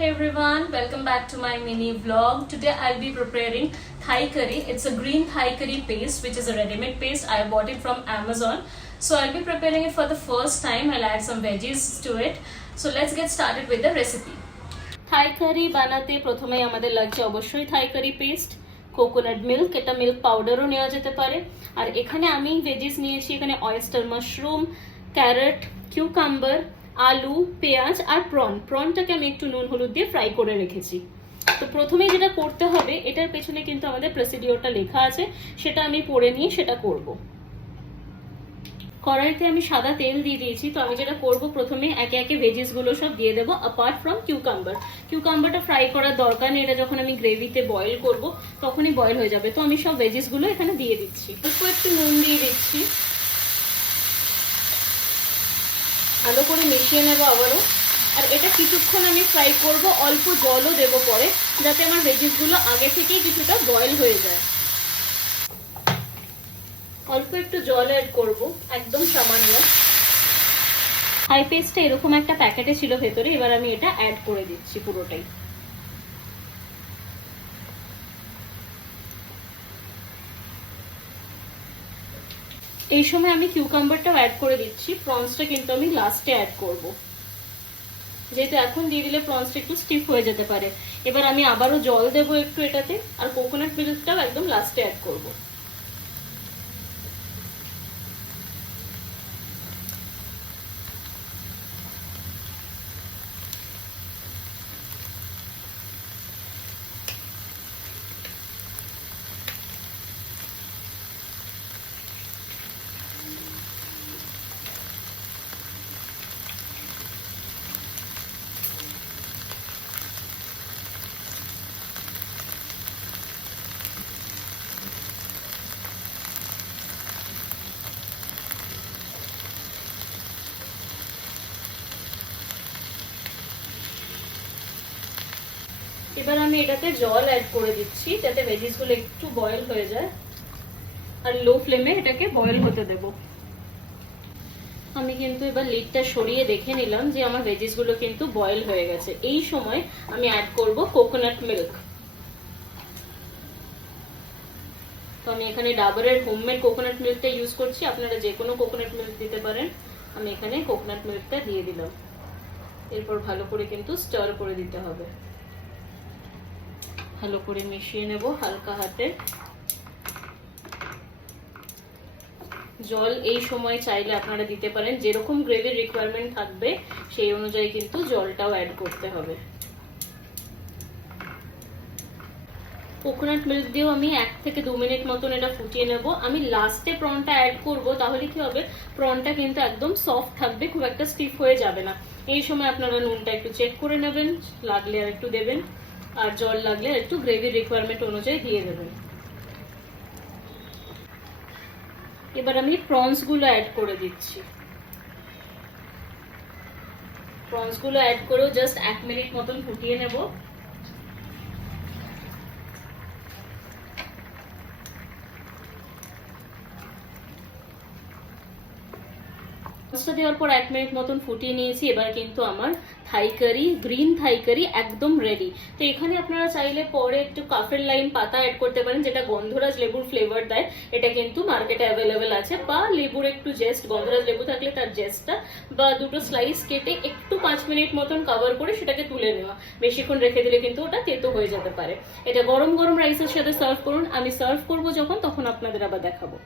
Hey everyone, welcome back to my mini vlog. Today I'll be preparing Thai curry. It's a green Thai curry paste which is a ready-made paste. I bought it from Amazon. So I'll be preparing it for the first time. I'll add some veggies to it. So let's get started with the recipe. Thai curry বানাতে প্রথমেই আমাদের লাগছে অবশ্যই Thai curry paste, coconut milk, এটা milk powderও নেওয়া যেতে পারে। আর এখানে আমি ভেজিস নিয়েছি, এখানে oyster mushroom, carrot, cucumber, আলু, পেঁয়াজ আর প্রনটাকে আমি একটু নুন হলুদ দিয়ে ফ্রাই করে রেখেছি। তো প্রথমেই যেটা করতে হবে, এটার পেছনে কিন্তু আমাদের প্রসিডিওরটা লেখা আছে, সেটা আমি পড়ে নিয়ে সেটা করব। কড়াইতে আমি সাদা তেল দিয়ে দিয়েছি। তো আমি যেটা করব, প্রথমে একে একে ভেজিস গুলো সব দিয়ে দেবো, অ্যাপার্ট ফ্রম কিউকাম্বারটা ফ্রাই করার দরকার নেই, এটা যখন আমি গ্রেভিতে বয়েল করব তখনই বয়েল হয়ে যাবে। তো আমি সব ভেজিস গুলো এখানে দিয়ে দিচ্ছি। একটু নুন দিয়ে দিচ্ছি, ভালো করে মিশিয়ে নেবো আবারও। আর এটা কিছুক্ষণ আমি ফ্রাই করব, অল্প জলও দেবো পরে, যাতে আমার ভেজিস গুলো আগে থেকেই কিছুটা বয়েল হয়ে যায়। অল্প একটু জল অ্যাড করব, একদম সামান্য। থাই পেস্টটা এরকম একটা প্যাকেটে ছিল ভেতরে, এবার আমি এটা অ্যাড করে দিচ্ছি পুরোটাই। এই সময় আমি কিউকাম্বারটাও অ্যাড করে দিচ্ছি। প্রনসটা কিন্তু আমি লাস্টে অ্যাড করব, যেহেতু এখন দিয়ে দিলে প্রনসটা একটু স্টিফ হয়ে যেতে পারে। এবার আমি আবারও জল দেবো একটু এটাতে, আর কোকোনাট মিল্কটাও একদম লাস্টে অ্যাড করব। এবার আমি এটাতে জল অ্যাড করে দিচ্ছি, যাতে ভেজিস গুলো একটু বয়েল হয়ে যায়। আর লো ফ্লেমে এটাকে বয়েল হতে দেব। আমি কিন্তু এবার লিডটা সরিয়ে দেখে নিলাম যে আমার ভেজিস গুলো কিন্তু বয়েল হয়ে গেছে। এই সময় আমি অ্যাড করব কোকোনাট মিল্ক। তো আমি এখানে ডাবরের হোমমেড কোকোনাট মিল্কটা ইউজ করছি, আপনারা যে কোনো কোকোনাট মিল্ক দিতে পারেন। আমি এখানে কোকোনাট মিল্কটা দিয়ে দিলাম। এরপর ভালো করে কিন্তু স্টার করে দিতে হবে, ভালো করে মিশিয়ে নেব হালকা হাতে। জল এই সময় চাইলে আপনারা দিতে পারেন, যেরকম গ্রেভির রিকোয়ারমেন্ট থাকবে সেই অনুযায়ী কিন্তু জলটাও অ্যাড করতে হবে। কোকোনাট মিল্ক দিয়েও আমি 1 থেকে 2 মিনিট মতন এটা ফুটিয়ে নেব। আমি লাস্টে প্রনটা অ্যাড করব, তাহলে কি হবে, প্রনটা কিন্তু একদম সফট থাকবে, খুব একটা স্টিফ হয়ে যাবে না। এই সময় আপনারা নুনটা একটু চেক করে নেবেন, লাগলে আর একটু দেবেন, আর জল লাগলে একটু গ্রেভির রিকোয়ারমেন্ট অনুযায়ী দিয়ে দেবেন। এবার আমি প্রনস গুলো অ্যাড করে দিচ্ছি। প্রনস গুলো অ্যাড করেও জাস্ট 1 মিনিট মতন ফুটিয়ে নেব। দেওয়ার পর 1 মিনিট মতন ফুটিয়ে নিয়েছি। এবার কিন্তু আমার থাই কারি, গ্রিন থাই কারি একদম রেডি। তো এখানে আপনারা চাইলে পরে একটু কাফের লাইম পাতা অ্যাড করতে পারেন, যেটা গন্ধরাজ লেবুর ফ্লেভার দেয়। এটা কিন্তু মার্কেটে অ্যাভেলেবেল আছে। বা লেবুর একটু জেস্ট, গন্ধরাজ লেবু থাকলে তার জেস্টটা বা দুটো স্লাইস কেটে একটু 5 মিনিট মতন কভার করে সেটাকে তুলে নেওয়া। বেশিক্ষণ রেখে দিলে কিন্তু ওটা তেতো হয়ে যেতে পারে। এটা গরম গরম রাইসের সাথে সার্ভ করুন। আমি সার্ভ করবো যখন, তখন আপনাদের আবার দেখাবো।